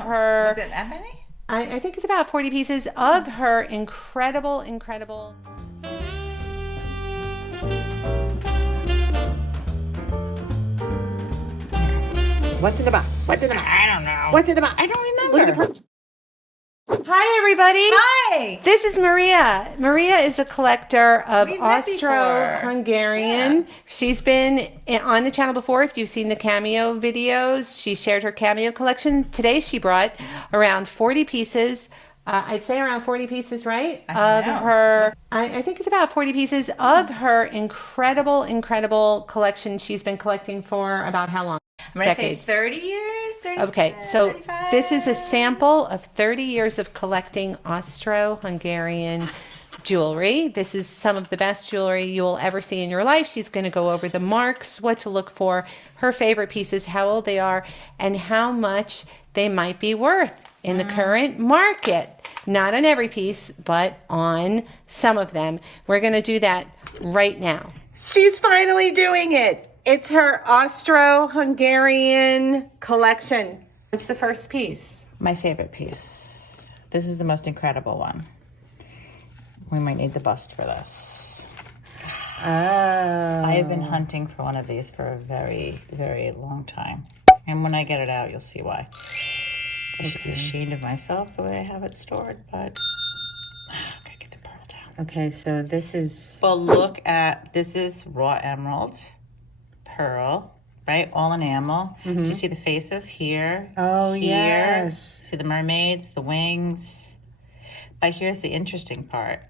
her. Was it that many? I think it's about 40 pieces of her incredible. What's in the box? What's in the box? I don't know. What's in the box? I don't remember. Hi, everybody. Hi. This is Maria. Maria is a collector of We've met Austro Hungarian. Yeah. She's been on the channel before. If you've seen the cameo videos, she shared her cameo collection. Today, she brought around 40 pieces. I'd say around 40 pieces, right? Of her, I think it's about 40 pieces of her incredible collection she's been collecting for about how long? I'm going to say 30 years? 30, Okay, so 35? This is a sample of 30 years of collecting Austro Hungarian jewelry. This is some of the best jewelry you will ever see in your life. She's going to go over the marks, what to look for, her favorite pieces, how old they are, and how much they might be worth in the current market. Not on every piece, but on some of them. We're going to do that right now. She's finally doing it. It's her Austro Hungarian collection. What's the first piece? My favorite piece. This is the most incredible one. We might need the bust for this. Oh. I've been hunting for one of these for a very, very long time. And when I get it out, you'll see why. I should be ashamed of myself the way I have it stored, but I gotta get the pearl down. Okay, so this is... Well, look at, this is raw emerald, pearl, right? All enamel. Do you see the faces here? Oh, here. yes. See the mermaids, the wings. But here's the interesting part.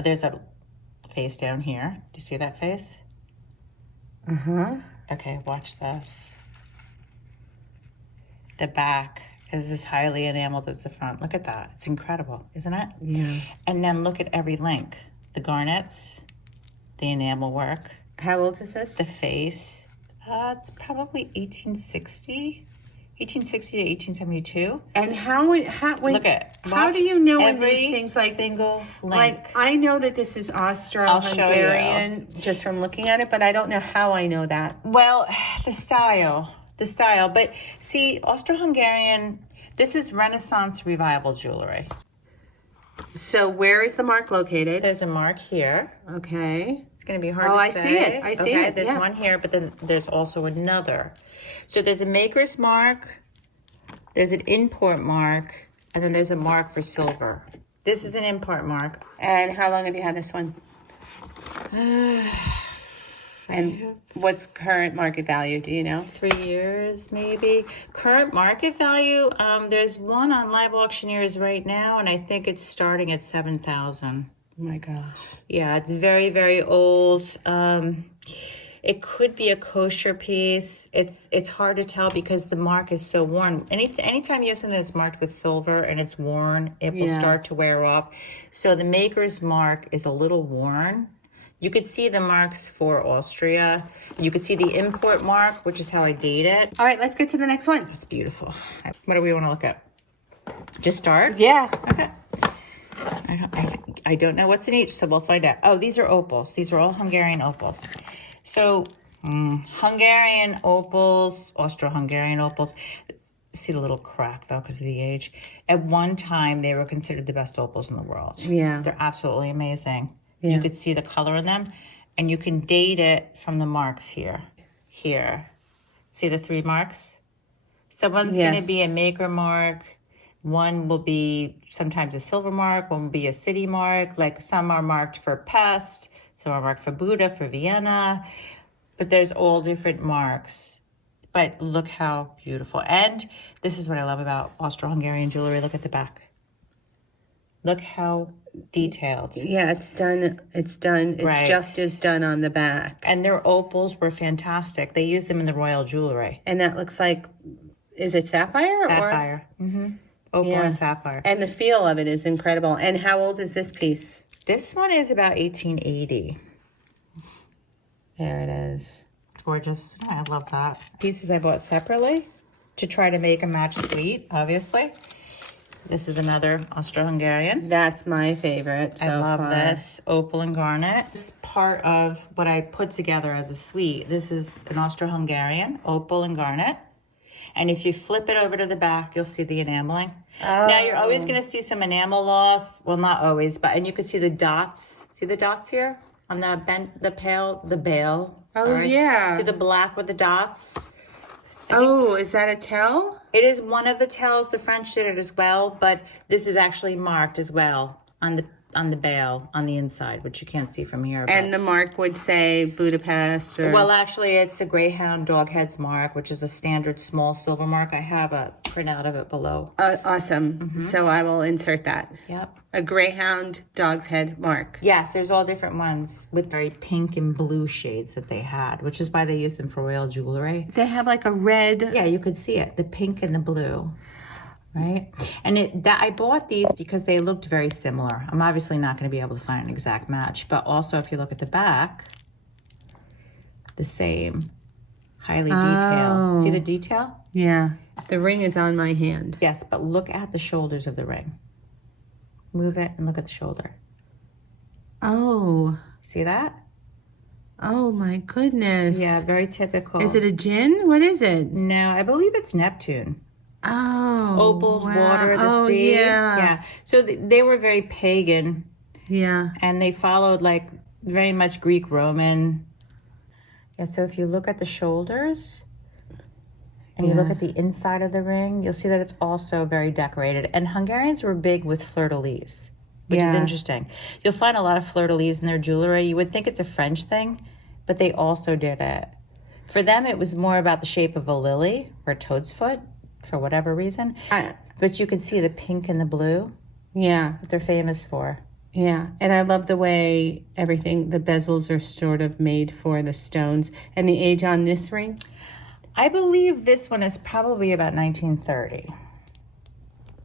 There's a face down here. Do you see that face? Uh-huh. Okay, watch this. The back is as highly enameled as the front. Look at that. It's incredible, isn't it? Yeah. And then look at every link. The garnets, the enamel work, How old is this? the face. It's probably 1860 to 1872. And how Look at, how watch do you know when every these things like single link. like I know that this is Austro I'll show Hungarian just from looking at it, but I don't know how I know that. Well, the style. But see, Austro-Hungarian, this is Renaissance Revival jewelry. So where is the mark located? There's a mark here. Okay. It's going to be hard to I say. see it. I see it. There's yeah. one here, but then there's also another. So there's a maker's mark, there's an import mark, and then there's a mark for silver. This is an import mark. And how long have you had this one? And what's current market value? Do you know? 3 years, maybe. Current market value, there's one on Live Auctioneers right now, and I think it's starting at $7,000. Oh my gosh. Yeah, it's very, very old. It could be a kosher piece. It's hard to tell because the mark is so worn. Anytime you have something that's marked with silver and it's worn, it will start to wear off. So the maker's mark is a little worn. You could see the marks for Austria. You could see the import mark, which is how I date it. All right, let's get to the next one. That's beautiful. What do we want to look at? Just start? Yeah. Okay. I don't know what's in each, so we'll find out. Oh, these are opals. These are all Hungarian opals. So, Hungarian opals, Austro-Hungarian opals. See the little crack, though, because of the age. At one time, they were considered the best opals in the world. Yeah. They're absolutely amazing. Yeah. You could see the color in them, and you can date it from the marks here. Here. See the 3 marks? So one's going to be a maker mark. One will be sometimes a silver mark. One will be a city mark. Like some are marked for pest. Some are marked for Buddha, for Vienna. But there's all different marks. But look how beautiful. And this is what I love about Austro-Hungarian jewelry. Look at the back. Look how detailed. Yeah, it's done. It's Right. just as done on the back. And their opals were fantastic. They used them in the royal jewelry. And that looks like, is it sapphire? Sapphire. Opal and sapphire. And the feel of it is incredible. And how old is this piece? This one is about 1880. There it is. It's gorgeous. I love that. Pieces I bought separately to try to make a match suite, obviously. This is another Austro-Hungarian. That's my favorite so I love far. this. Opal and garnet. This is part of what I put together as a suite. This is an Austro-Hungarian, opal and garnet. And if you flip it over to the back, you'll see the enameling. Now you're always going to see some enamel loss. Well, not always, but, and you can see the dots. See the dots here on the bail. Sorry. Yeah. See the black with the dots? Is that a tell? It is one of the tells. The French did it as well, but this is actually marked as well on the bail on the inside, which you can't see from here. And the mark would say Budapest or... Well, actually, it's a greyhound dog heads mark, which is a standard small silver mark. I have a printout of it below. Awesome. So I will insert that. Yep. A greyhound dog's head mark. Yes, there's all different ones with very pink and blue shades that they had, which is why they used them for royal jewelry. They have like a red... Yeah, you could see it, the pink and the blue. Right? And I bought these because they looked very similar. I'm obviously not going to be able to find an exact match, but also if you look at the back, the same. Highly detailed. See the detail? Yeah. The ring is on my hand. Yes, but look at the shoulders of the ring. Move it and look at the shoulder. Oh. See that? Oh my goodness. Yeah, very typical. Is it a gin? What is it? No, I believe it's Neptune. Oh. Opals, wow. water, the sea. Yeah. Yeah. So they were very pagan. Yeah. And they followed like very much Greek Roman. Yeah, so if you look at the shoulders and you look at the inside of the ring, you'll see that it's also very decorated. And Hungarians were big with fleur-de-lis, which is interesting. You'll find a lot of fleur-de-lis in their jewelry. You would think it's a French thing, but they also did it. For them, it was more about the shape of a lily or a toad's foot, for whatever reason. But you can see the pink and the blue. Yeah. That they're famous for. Yeah. And I love the way everything, the bezels are sort of made for the stones. And the age on this ring? I believe this one is probably about 1930.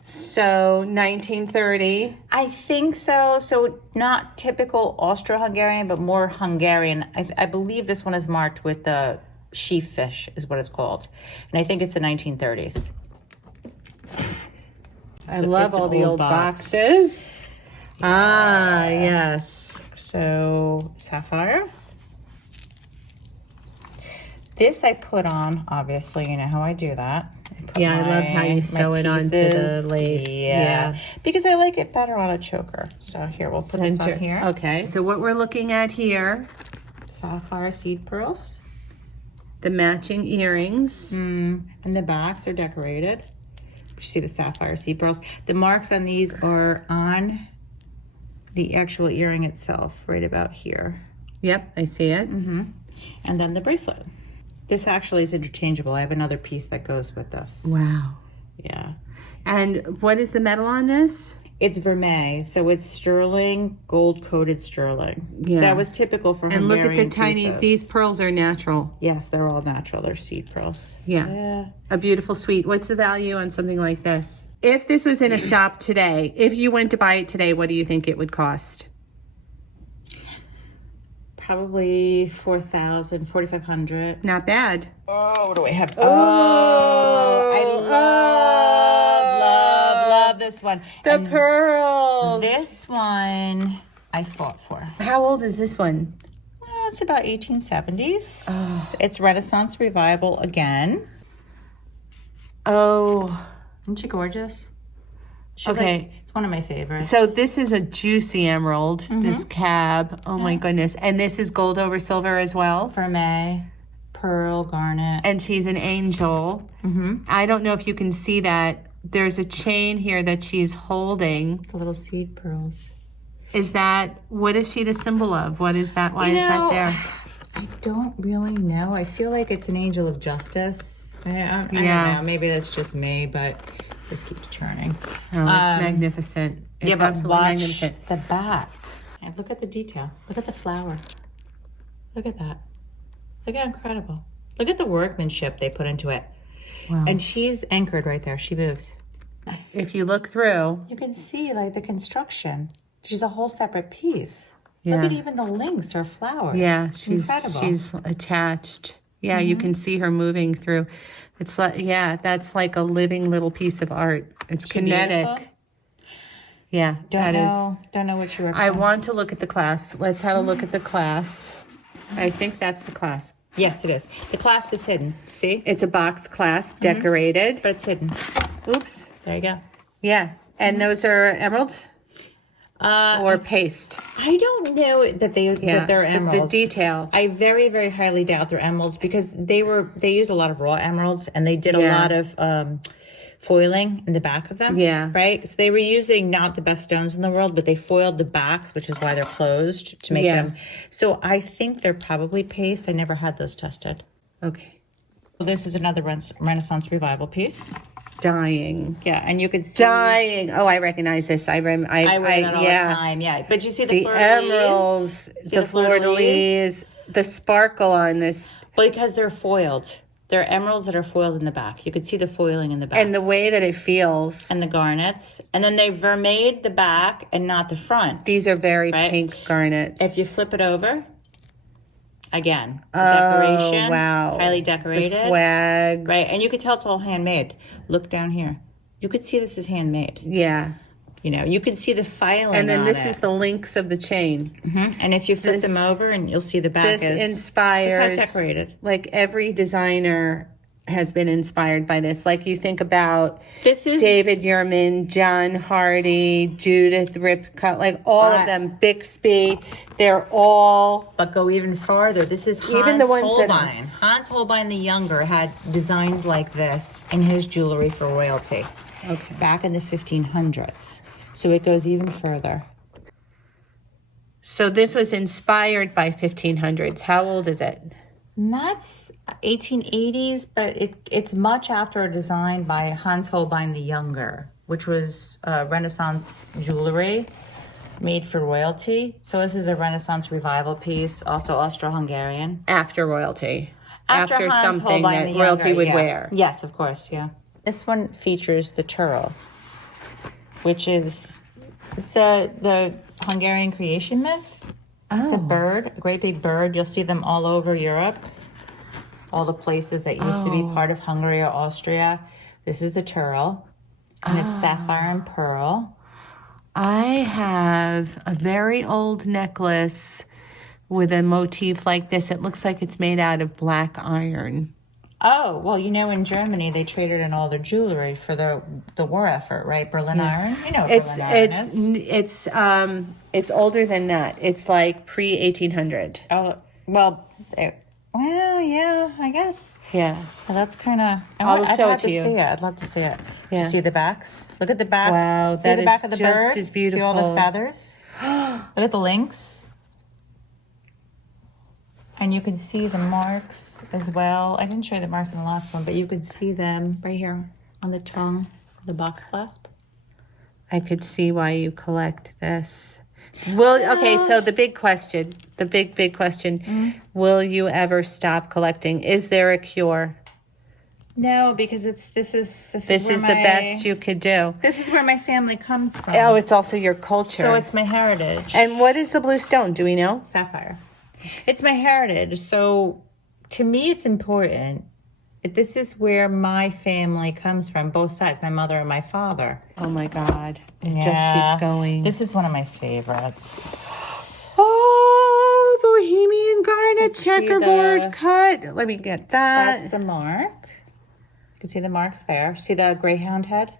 So 1930. I think so. So not typical Austro-Hungarian, but more Hungarian. I believe this one is marked with the sheaf fish is what it's called. And I think it's the 1930s. I love all the old boxes. Ah, yes. So Sapphire. This I put on, obviously, you know how I do that. I love how you sew it onto the lace. Yeah. Because I like it better on a choker. So here, we'll put this on here. Okay. So what we're looking at here, Sapphire seed pearls. the matching earrings. And the backs are decorated. You see the sapphire seed pearls. The marks on these are on the actual earring itself, right about here. Yep, I see it. And then the bracelet. This actually is interchangeable. I have another piece that goes with this. Wow. Yeah. And what is the metal on this? It's vermeil, so it's sterling, gold-coated sterling. Yeah. That was typical for And Hungarian look at the tiny, pieces. these pearls are natural. Yes, they're all natural. They're seed pearls. Yeah. A beautiful suite. What's the value on something like this? If this was in a shop today, if you went to buy it today, what do you think it would cost? Probably 4,000, 4,500. Not bad. Oh, what do I have? Oh, I love this one. The pearls. This one I fought for. How old is this one? Well, it's about 1870s. It's Renaissance Revival again. Oh. Isn't she gorgeous? She's Okay. It's one of my favorites. So this is a juicy emerald, this cab. Oh my goodness. And this is gold over silver as well. Vermeil, pearl, garnet. And she's an angel. I don't know if you can see that. There's a chain here that she's holding. The little seed pearls. What is she the symbol of? What is that? Why is that there? I don't really know. I feel like it's an angel of justice. I don't know. Maybe that's just me, but this keeps churning. Oh, it's magnificent. It's absolutely magnificent. The back. And look at the detail. Look at the flower. Look at that. Look how incredible. Look at the workmanship they put into it. Wow. And she's anchored right there. She moves. If you look through, You can see like the construction. She's a whole separate piece. Yeah. Look at even the links or flowers. yeah, Incredible. she's attached. Yeah, you can see her moving through. It's like, that's like a living little piece of art. It's kinetic. Beautiful? Yeah, Don't know what you I represent. want to look at the clasp. Let's have a look at the clasp. I think that's the clasp. Yes, it is. The clasp is hidden. See? It's a box clasp, decorated. But it's hidden. Oops. There you go. Yeah. And those are emeralds? Or paste? I don't know that they're emeralds. The detail. I very, very highly doubt they're emeralds because they used a lot of raw emeralds and they did a lot of foiling in the back of them. Yeah. Right? So they were using not the best stones in the world, but they foiled the backs, which is why they're closed to make them. So I think they're probably paste. I never had those tested. Okay. Well, this is another Renaissance Revival piece. Dying. Yeah, and you can see... Dying. Oh, I recognize this. I wear that all the time, yeah. But you see the emeralds, the fleur-de-lis, the sparkle on this. Because they're foiled. They're emeralds that are foiled in the back. You could see the foiling in the back. And the way that it feels. And the garnets. And then they vermeiled the back and not the front. These are very pink garnets. If you flip it over, again, decoration. Wow. Highly decorated. The swags. Right, and you could tell it's all handmade. Look down here. You could see this is handmade. Yeah. You know, you could see the filing and then on this it. is the links of the chain. And if you flip them over, and you'll see the back this inspires. Look how decorated. Like every designer has been inspired by this. Like you think about David Yurman, John Hardy, Judith Ripka, like all of them, Bixby. They're all. But go even farther. This is Hans even the ones Holbein. Hans Holbein the Younger had designs like this in his jewelry for royalty. Okay. Back in the 1500s. So it goes even further. So this was inspired by 1500s. How old is it? That's 1880s, but it's much after a design by Hans Holbein the Younger, which was Renaissance jewelry made for royalty. So this is a Renaissance revival piece, also Austro Hungarian. After royalty. After Hans something Holbein that the royalty Younger, would wear. Yes, of course, yeah. This one features the turul, which is the Hungarian creation myth. It's a bird, a great big bird. You'll see them all over Europe, all the places that used to be part of Hungary or Austria. This is the turul, and it's sapphire and pearl. I have a very old necklace with a motif like this. It looks like it's made out of black iron. Oh, well, you know, in Germany, they traded in all their jewelry for the war effort, right? Berlin iron. You know what Berlin iron is. It's older than that. It's like pre-1800. Oh, well, yeah, I guess. Yeah. Well, that's kind of... I'll show it to you. I'd love to see it. Yeah. To see the backs. Look at the back. Wow, see the back of the just bird? as beautiful. See all the feathers? Look at the links. And you can see the marks as well. I didn't show you the marks in the last one, but you could see them right here on the tongue of the box clasp. I could see why you collect this. Okay, so the big question, big question, will you ever stop collecting? Is there a cure? No, because this is the best you could do. This is where my family comes from. Oh, it's also your culture. So it's my heritage. And what is the blue stone? Do we know? Sapphire. It's my heritage. So to me, it's important. This is where my family comes from, both sides, my mother and my father. Oh my God. It just keeps going. This is one of my favorites. Oh, Bohemian garnet checkerboard cut. Let me get that. That's the mark. You can see the marks there. See the greyhound head?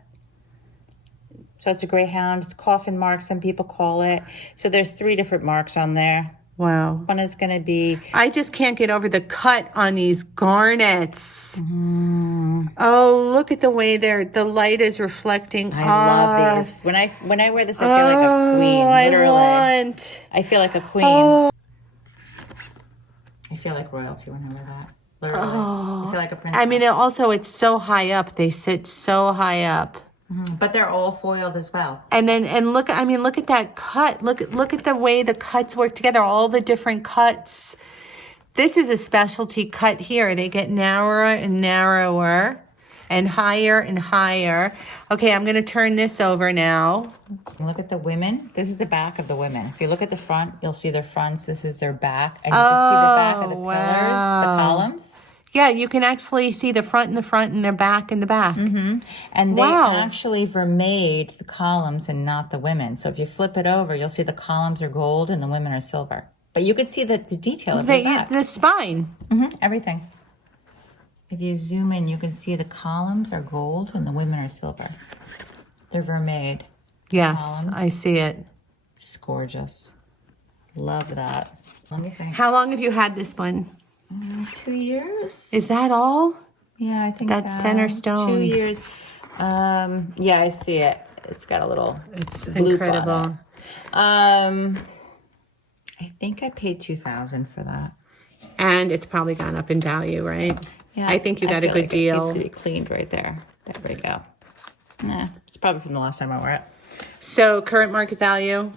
So it's a greyhound. It's coffin mark, some people call it. So there's 3 different marks on there. Wow. One is going to be... I just can't get over the cut on these garnets. Oh, look at the way the light is reflecting. I love these. When I wear this, I feel like a queen, literally. I feel like a queen. I feel like royalty when I wear that. Literally. I feel like a princess. I mean, it's so high up. They sit so high up. But they're all foiled as well. And look at that cut. Look at the way the cuts work together. All the different cuts. This is a specialty cut here. They get narrower and narrower and higher and higher. Okay, I'm going to turn this over now. Look at the women. This is the back of the women. If you look at the front, you'll see their fronts. This is their back. And you can see the back of the pillars, the columns. Yeah, you can actually see the front and the front and the back and the back. And they actually vermeiled the columns and not the women. So if you flip it over, you'll see the columns are gold and the women are silver. But you could see the detail of the back. The spine. Everything. If you zoom in, you can see the columns are gold and the women are silver. They're vermeil. Yes, columns. I see it. It's gorgeous. Love that. Let me think. How long have you had this one? 2 years. Is that all? Yeah, I think That's so. center stone. 2 years. Yeah, I see it. It's got a little. It's bloop incredible. on it. I think I paid $2,000 for that. And it's probably gone up in value, right? Yeah, I think you got a feel good like deal. It needs to be cleaned right there. There we go. Nah, it's probably from the last time I wore it. So current market value?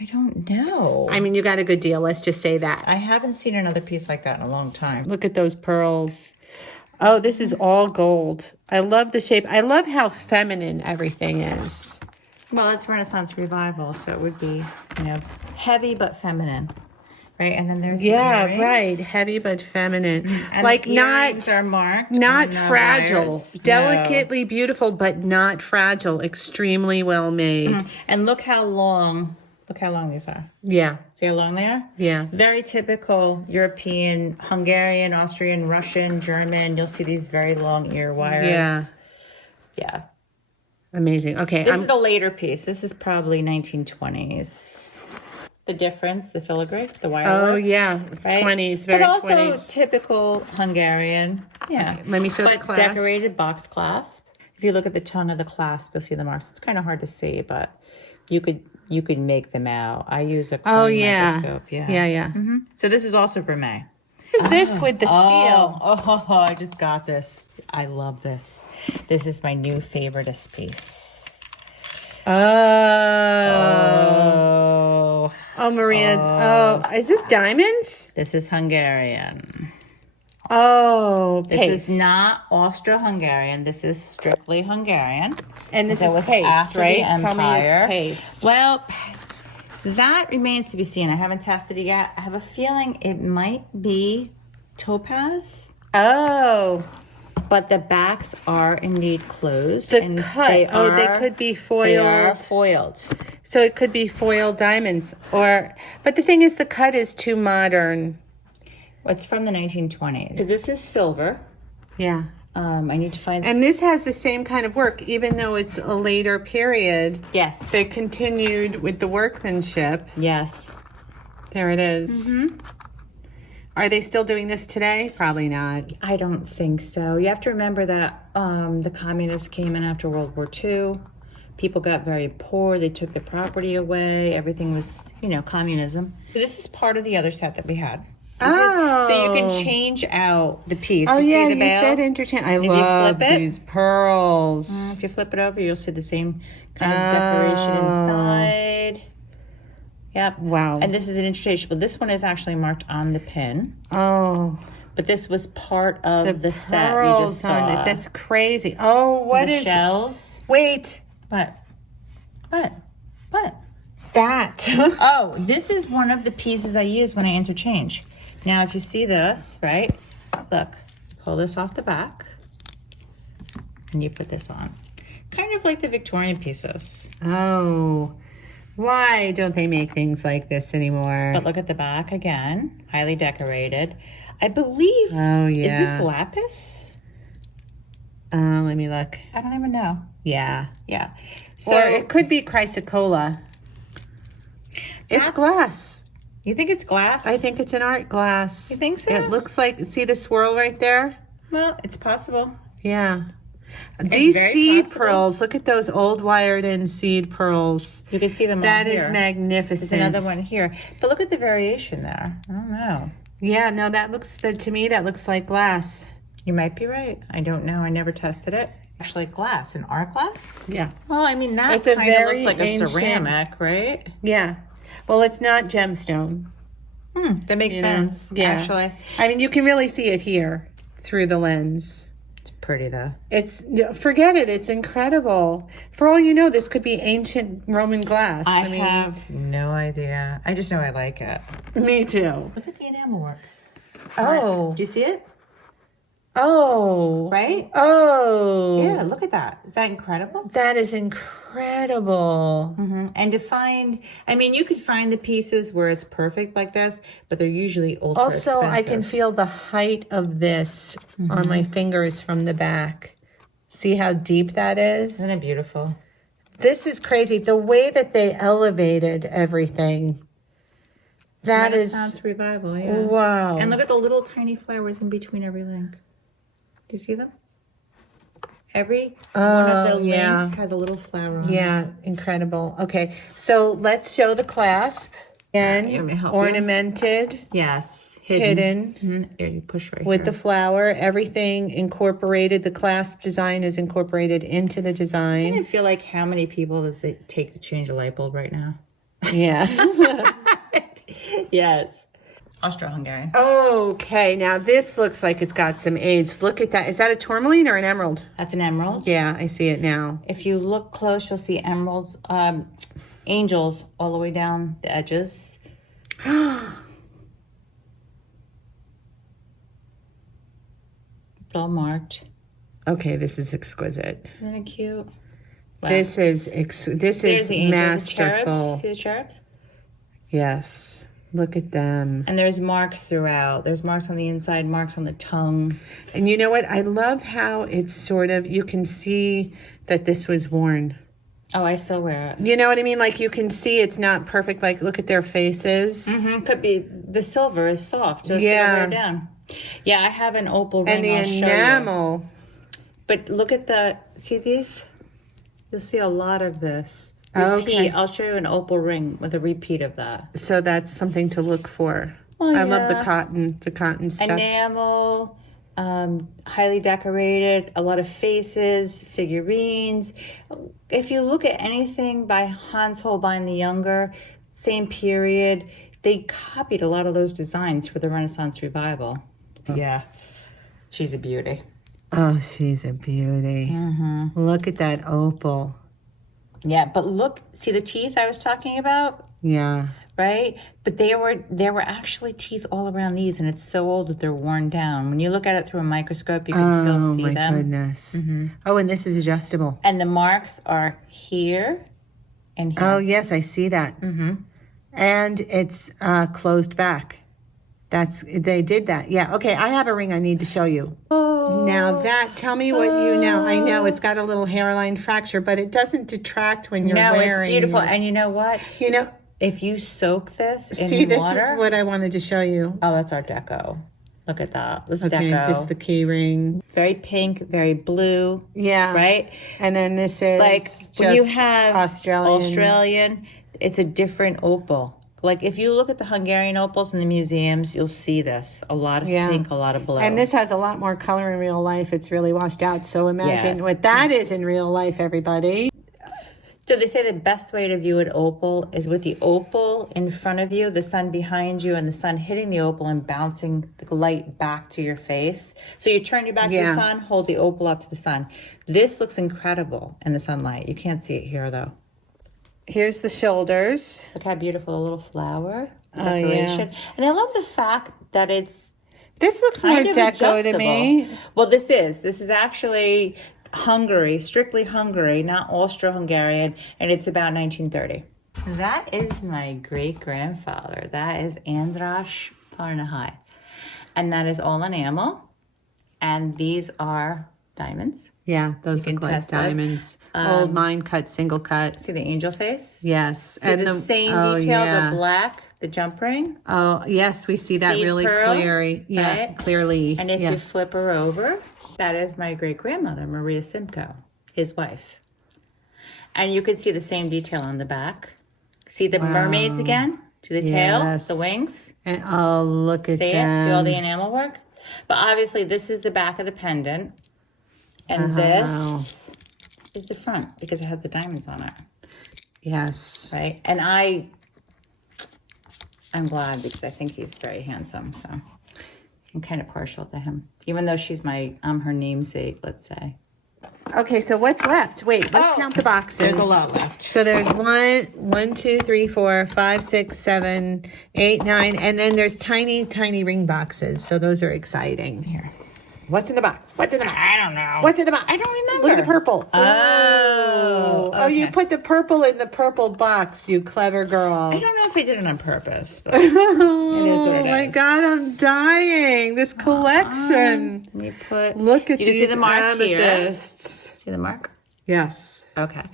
I don't know. I mean, you got a good deal. Let's just say that. I haven't seen another piece like that in a long time. Look at those pearls. Oh, this is all gold. I love the shape. I love how feminine everything is. Well, it's Renaissance Revival, so it would be, heavy but feminine. Right? And then there's the earrings. Right. Heavy but feminine. And like the earrings are marked. not on the fragile. wires. Delicately beautiful, but not fragile. Extremely well made. And look how long these are. Yeah. See how long they are? Yeah. Very typical European, Hungarian, Austrian, Russian, German. You'll see these very long ear wires. Yeah. Yeah. Amazing. Okay. This is a later piece. This is probably 1920s. The difference, the filigree, the wire Oh, work, yeah. right? 20s, very but also 20s. typical Hungarian. Yeah. Okay, let me show the but clasp. decorated box clasp. If you look at the tongue of the clasp, you'll see the marks. It's kind of hard to see, but you could make them out. I use a clean microscope. Yeah. Yeah. So this is also vermeil. What is this with the seal? Oh, I just got this. I love this. This is my new favoriteest piece. Oh, Maria. Oh, is this diamonds? This is Hungarian. Oh, This paste. is not Austro Hungarian. This is strictly Hungarian. And this That is was paste, after right? the Tell me Empire. it's paste. Well, that remains to be seen. I haven't tested it yet. I have a feeling it might be topaz, Oh, but the backs are indeed closed. the and cut. They could be They are foiled. foiled. So it could be foiled diamonds, but the thing is, the cut is too modern. It's from the 1920s. Because this is silver. Yeah. I need to find. And this has the same kind of work, even though it's a later period. Yes. They continued with the workmanship. Yes. There it is. Are they still doing this today? Probably not. I don't think so. You have to remember that the communists came in after World War II. People got very poor. They took the property away. Everything was, communism. This is part of the other set that we had. So you can change out the piece. Oh, you yeah, see the you veil? said interchange. I If you love flip it- these pearls. If you flip it over, you'll see the same kind of decoration inside. Yep. Wow. And this is an interchangeable. This one is actually marked on the pin. Oh, But this was part of the set we pearls just saw. on it. That's crazy. Oh, what the is? shells. Wait, What? that. Oh, this is one of the pieces I use when I interchange. Now, if you see this, right? Look, pull this off the back, and you put this on. Kind of like the Victorian pieces. Oh, why don't they make things like this anymore? But look at the back again, highly decorated. I believe. Oh, Is yeah. this lapis? Let me look. I don't even know. Yeah. Yeah. So it could be chrysocolla. It's That's- glass. You think it's glass? I think it's an art glass. You think so? It looks like, see the swirl right there? Well, it's possible. Yeah. These very seed possible. pearls, look at those old wired in seed pearls. You can see them That all is here. magnificent. There's another one here. But look at the variation there. I don't know. Yeah, no, to me, that looks like glass. You might be right. I don't know. I never tested it. Actually, glass, an art glass? Yeah. Well, I mean, that It's a kind of very looks like ancient- a ceramic, right? Yeah. Well, it's not gemstone. That makes you know? sense, Yeah. actually. I mean, you can really see it here through the lens. It's pretty, though. Forget it. It's incredible. For all you know, this could be ancient Roman glass. I have no idea. I just know I like it. Me too. Look at the enamel work. Oh. Do you see it? Oh. Right? Oh. Yeah, look at that. Is that incredible? That is incredible. And to find, I mean, you could find the pieces where it's perfect like this, but they're usually ultra Also, expensive. I can feel the height of this on my fingers from the back. See how deep that is? Isn't it beautiful? This is crazy. The way that they elevated everything. That is... Renaissance revival, yeah. Wow. And look at the little tiny flowers in between every link. Do you see them? Every one of the links has a little flower on it. Yeah, incredible. Okay, so let's show the clasp. And Let me help you. ornamented, Yes. hidden Here, you push right with here. the flower. Everything incorporated. The clasp design is incorporated into the I design. feel like how many people does it take to change a light bulb right now? Yeah. Yes. Austro Hungarian. Okay, now this looks like it's got some age. Look at that. Is that a tourmaline or an emerald? That's an emerald. Yeah, I see it now. If you look close, you'll see emeralds, angels all the way down the edges. All marked. Okay, this is exquisite. Isn't it cute? Wow. This is There's the angels, masterful. the cherubs. See the cherubs? Yes. Look at them. And there's marks throughout. There's marks on the inside, marks on the tongue. And you know what? I love how it's sort of, you can see that this was worn. Oh, I still wear it. You know what I mean? Like you can see it's not perfect. Like look at their faces. Could be the silver is soft, so it's Yeah. gonna wear down. Yeah, I have an opal ring. And the I'll show you. enamel. But look at the, see these? You'll see a lot of this. Okay. Repeat. I'll show you an opal ring with a repeat of that. So that's something to look for. Oh, I love the yeah. cotton stuff. Enamel, highly decorated, a lot of faces, figurines. If you look at anything by Hans Holbein the Younger, same period, they copied a lot of those designs for the Renaissance revival. Yeah, she's a beauty. Oh, she's a beauty. Look at that opal. Yeah, but look, see the teeth I was talking about? Yeah. Right? But there were actually teeth all around these, and it's so old that they're worn down. When you look at it through a microscope, you can still see Oh, my them. goodness. Oh, and this is adjustable. And the marks are here and here. Oh, yes, I see that. And it's closed back. They did that. Yeah. Okay, I have a ring I need to show you. Now tell me what you know. I know it's got a little hairline fracture, but it doesn't detract when you're wearing it's beautiful. And you know what? You know, If you soak this in see, this water. is what I wanted to show you. Oh, that's Art Deco. Look at that. That's Okay, Deco. just the key ring. Very pink, very blue. Yeah. Right? And then this is Like just when you have Australian. it's a different opal. Like if you look at the Hungarian opals in the museums, you'll see this. A lot of pink, a lot of blue. And this has a lot more color in real life. It's really washed out. So imagine Yes. what that is in real life, everybody. So they say the best way to view an opal is with the opal in front of you, the sun behind you, and the sun hitting the opal and bouncing the light back to your face. So you turn your back to the sun, hold the opal up to the sun. This looks incredible in the sunlight. You can't see it here though. Here's the shoulders. Look how beautiful a little flower Oh, decoration. And I love the fact that it's This looks more kind of deco to me. adjustable. Well, this is actually Hungary, strictly Hungary, not Austro-Hungarian, and it's about 1930. That is my great-grandfather. That is András Parnahai. And that is all enamel. And these are diamonds. Yeah, those look like test those. diamonds. Old mine cut, single cut. See the angel face? Yes. See the same detail, the black, the jump ring. Oh, yes, we see that Seed really pearl, clearly. Yeah, right? clearly. And if you flip her over, that is my great-grandmother, Maria Simcoe, his wife. And you can see the same detail on the back. See the mermaids again? To the tail, the wings. And oh, look at See them. it? See all the enamel work? But obviously, this is the back of the pendant. And this is the front because it has the diamonds on it. Yes. Right? And I'm glad because I think he's very handsome. So I'm kind of partial to him. Even though I'm her namesake, let's say. Okay, so what's left? Wait, let's count the boxes. There's a lot left. So there's 1, 2, 3, 4, 5, 6, 7, 8, 9, and then there's tiny, tiny ring boxes. So those are exciting. Here. What's in the box? What's in the box? I don't know. What's in the box? I don't remember. Look at the purple. Oh, Oh, you okay. put the purple in the purple box, you clever girl. I don't know if I did it on purpose, but it is what it Oh is. my God, I'm dying. This collection. Let me put. Look at you can these see the mark here. amethysts. See the mark? Yes. Okay.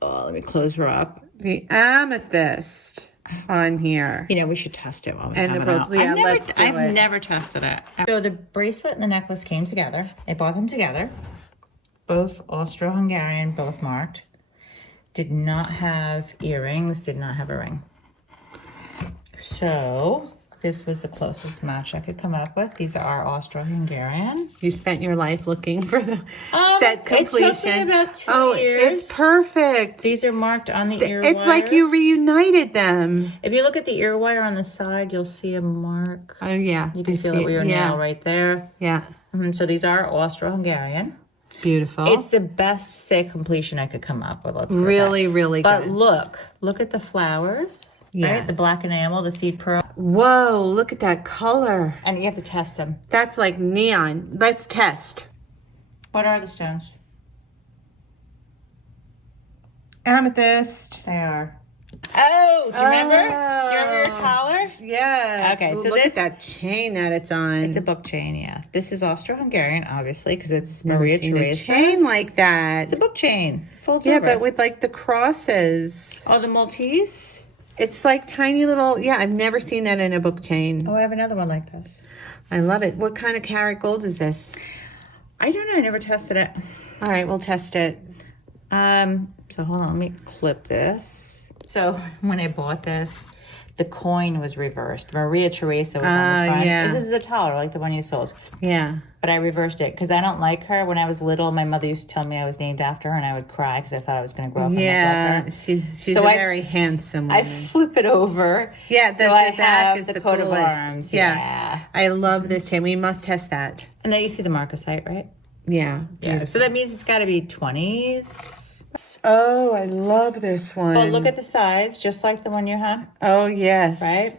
Oh, let me close her up. The amethyst on here. You know, we should test it while we And have the it pearls. out. Yeah, let's do I've it. never tested it. So the bracelet and the necklace came together. I bought them together. Both Austro Hungarian, both marked. Did not have earrings, did not have a ring. So this was the closest match I could come up with. These are Austro Hungarian. You spent your life looking for the set It took me completion. about 2 years. It's perfect. These are marked on the ear It's like you reunited them. If you look at the ear wire on the side, you'll see a mark. Oh yeah, You can feel it with your nail right there. Yeah, So these are Austro Hungarian. beautiful. It's the best set completion I could come up with. Let's put it really, that. really But good. look at the flowers. Yeah. Right? The black enamel, the seed pearl. Whoa, look at that color. And you have to test them. That's like neon. Let's test. What are the stones? Amethyst. They are. Oh, do you remember? Do you remember your taller? Yes. Okay, so look this- at that chain that it's on. It's a book chain, yeah. This is Austro-Hungarian, obviously, because it's Never Maria seen a Theresa. chain like that. It's a book chain. Folds Yeah, over. but with like the crosses. Oh, the Maltese? It's like tiny little, yeah, I've never seen that in a book chain. Oh, I have another one like this. I love it. What kind of karat gold is this? I don't know. I never tested it. All right, we'll test it. So hold on. Let me clip this. So when I bought this, the coin was reversed. Maria Theresa was on the front. yeah. This is a taller, like the one you sold. Yeah. But I reversed it because I don't like her. When I was little, my mother used to tell me I was named after her, and I would cry because I thought I was going to grow up and look Yeah, like her. she's So a I- very handsome I woman. flip it over. Yeah, so I the back have is the the coat coolest. of arms. Yeah. I love this chain. We must test that. And then you see the marcasite, right? Yeah. Yeah. So that means it's got to be 20s. Oh, I love this one. But look at the size, just like the one you had, Oh, yes. right?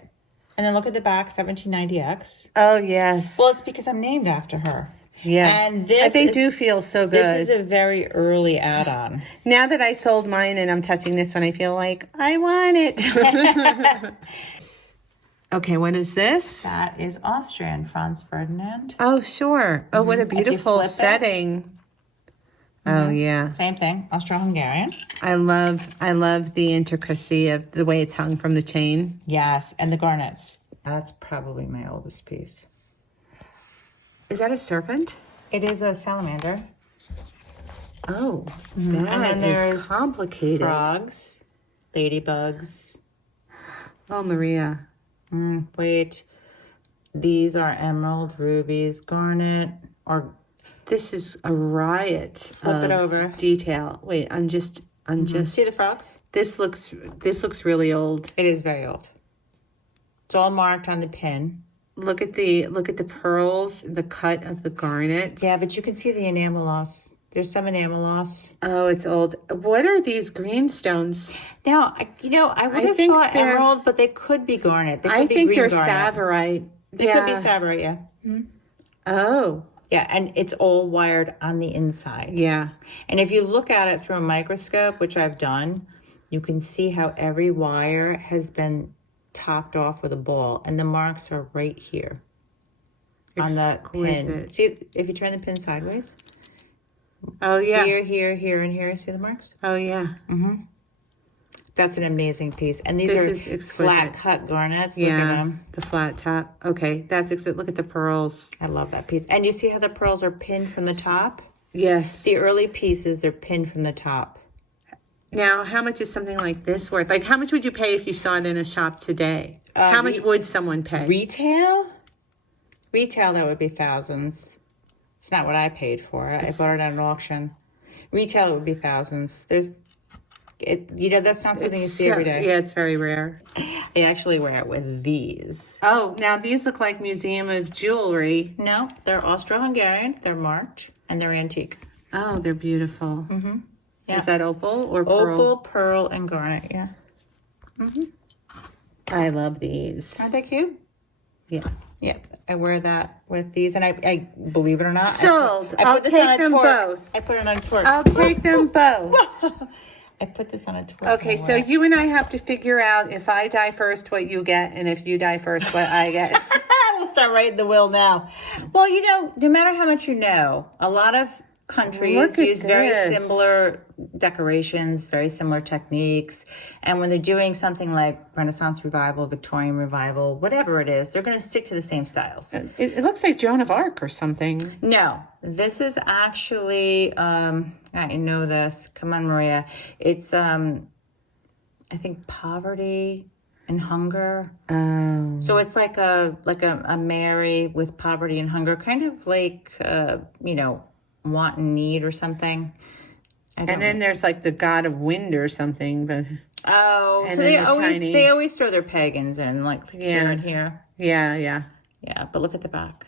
And then look at the back, 1790X. Oh, yes. Well, it's because I'm named after her. yes. And this they is, do feel so good. This is a very early add-on. Now that I sold mine and I'm touching this one, I feel like I want it. Okay, what is this? That is Austrian, Franz Ferdinand. Oh, sure. Oh, what a beautiful flip it. setting. Oh, yeah. Same thing, Austro-Hungarian. I love the intricacy of the way it's hung from the chain. Yes, and the garnets. That's probably my oldest piece. Is that a serpent? It is a salamander. Oh, And then that there's is complicated. Frogs, ladybugs. Oh, Maria. Wait, these are emerald, rubies, garnet, or This is a riot. Flip it of over. Detail. Wait, I'm just. see the frogs? This looks really old. It is very old. It's all marked on the pin. Look at the pearls, the cut of the garnet. Yeah, but you can see the enamel loss. There's some enamel loss. Oh, it's old. What are these green stones? Now, I would have think thought they're- emerald, but they could be garnet. They could I be think green they're garnet. Savarite. They could be Sapphire, yeah. Oh, Yeah, and it's all wired on the inside. yeah. And if you look at it through a microscope, which I've done, you can see how every wire has been topped off with a ball. And the marks are right here on the pin. Exquisite. See, if you turn the pin sideways, Oh, yeah. here, and here, see the marks? Oh, yeah. That's an amazing piece. And these This are is exquisite. flat cut garnets. Look at Yeah. them. The flat top. Okay, that's exquisite. Look at the pearls. I love that piece. And you see how the pearls are pinned from the top? Yes. The early pieces, they're pinned from the top. Now, how much is something like this worth? Like, how much would you pay if you saw it in a shop today? How much would someone pay? Retail, that would be thousands. It's not what I paid for it. I bought it at an auction. Retail, it would be thousands. That's not something you see every day. Yeah, it's very rare. I actually wear it with these. Oh, now these look like Museum of Jewelry. No, they're Austro-Hungarian. They're marked, and they're antique. Oh, they're beautiful. Yeah. Is that opal or pearl? Opal, pearl, and garnet, yeah. I love these. Aren't they cute? Yeah. Yep, I wear that with these, and I believe it or not, Sold. I I'll put this on take a them twerk. both. I put it on a twerk. I'll take them both. I put this on a twerk. Okay, so you and I have to figure out if I die first, what you get, and if you die first, what I get. We'll start writing the will now. Well, you know, no matter how much you know, a lot of countries Look at use very this. similar decorations, very similar techniques. And when they're doing something like Renaissance Revival, Victorian Revival, whatever it is, they're going to stick to the same styles. It looks like Joan of Arc or something. No, this is actually, I know this. Come on, Maria. It's, I think, poverty and hunger. Oh. So it's like a Mary with poverty and hunger, kind of like, you know, want and need or something. And then there's like the god of wind or something, but so they always throw their pagans in, like here and here. Yeah. But look at the back.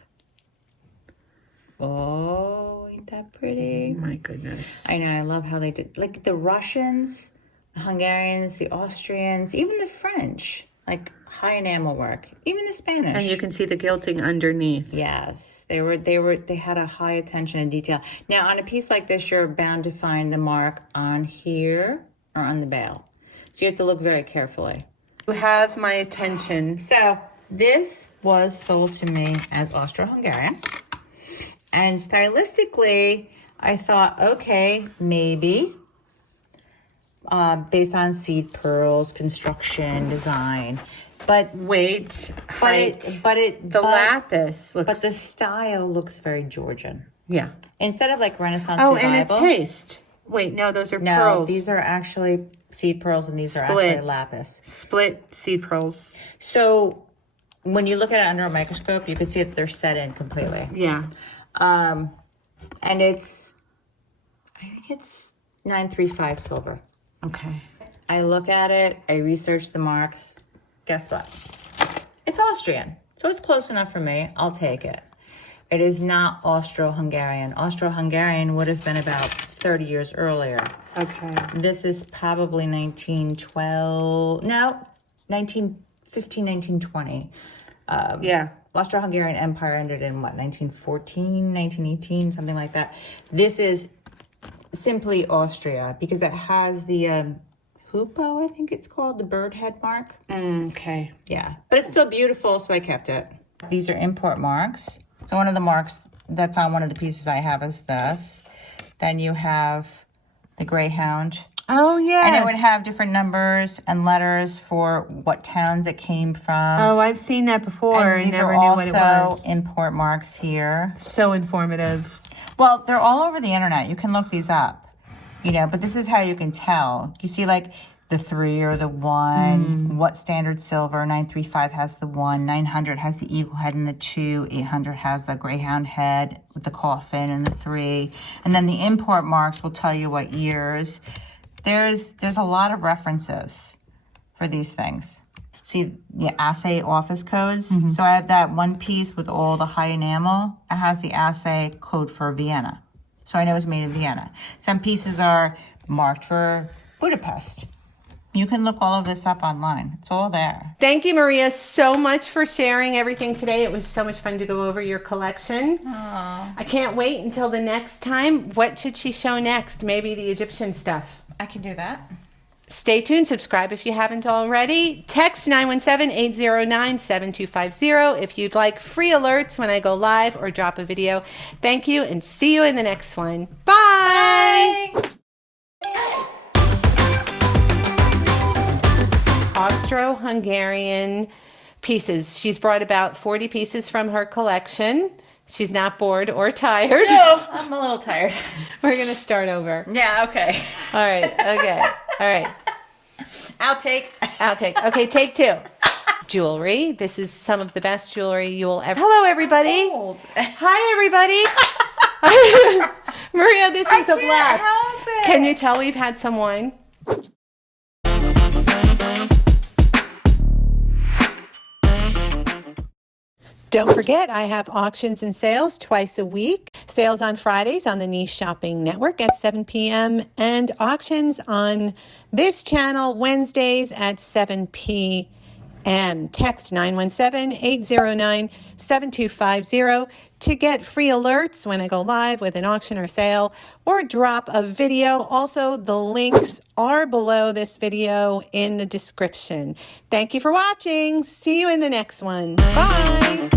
Oh, ain't that pretty? Oh my goodness. I know, I love how they did, like the Russians, the Hungarians, the Austrians, even the French, like high enamel work, even the Spanish. And you can see the gilding underneath. Yes, they had a high attention to detail. Now, on a piece like this, you're bound to find the mark on here or on the bail. So you have to look very carefully. You have my attention. So this was sold to me as Austro Hungarian. And stylistically, I thought, okay, maybe based on seed pearls, construction, design. But weight, height, the lapis looks. But the style looks very Georgian. Yeah. Instead of like Renaissance Revival. and it's paste. Wait, no, those are pearls. These are actually seed pearls, and these are actually lapis. Split seed pearls. So when you look at it under a microscope, you can see that they're set in completely. Yeah. And I think it's 935 silver. Okay. I look at it, I research the marks. Guess what? It's Austrian, so it's close enough for me. I'll take it. It is not Austro-Hungarian. Austro-Hungarian would have been about 30 years earlier. Okay. This is probably 1915, 1920. Yeah. Austro-Hungarian Empire ended in what, 1914, 1918, something like that. This is simply Austria because it has the Hupo, I think it's called, the bird head mark. Okay. Yeah, but it's still beautiful, so I kept it. These are import marks. So one of the marks that's on one of the pieces I have is this. Then you have the Greyhound. Oh, yes. And it would have different numbers and letters for what towns it came from. Oh, I've seen that before. I never knew what it was. Also import marks here. So informative. Well, they're all over the internet. You can look these up, you know, but this is how you can tell. You see like the 3 or the 1, what standard silver, 935 has the 1, 900 has the eagle head and the 2, 800 has the greyhound head with the coffin and the 3. And then the import marks will tell you what years. There's a lot of references for these things. See, the assay office codes. So I have that one piece with all the high enamel. It has the assay code for Vienna. So I know it's made in Vienna. Some pieces are marked for Budapest. You can look all of this up online. It's all there. Thank you, Maria, so much for sharing everything today. It was so much fun to go over your collection. Aww. I can't wait until the next time. What should she show next? Maybe the Egyptian stuff. I can do that. Stay tuned. Subscribe if you haven't already. Text 917-809-7250 if you'd like free alerts when I go live or drop a video. Thank you, and see you in the next one. Bye. Austro Hungarian pieces. She's brought about 40 pieces from her collection. She's not bored or tired. No, I'm a little tired. We're going to start over. Yeah, okay. All right. Okay. All right. Outtake. Okay, take 2. Jewelry. This is some of the best jewelry you will ever. Hello, everybody. Hi, everybody. Maria, this is a blast. Can you tell we've had some wine? Don't forget, I have auctions and sales twice a week. Sales on Fridays on the Niche Shopping Network at 7 p.m. and auctions on this channel Wednesdays at 7 p.m. and text 917-809-7250 to get free alerts when I go live with an auction or sale or drop a video. Also, the links are below this video in the description. Thank you for watching. See you in the next one. Bye.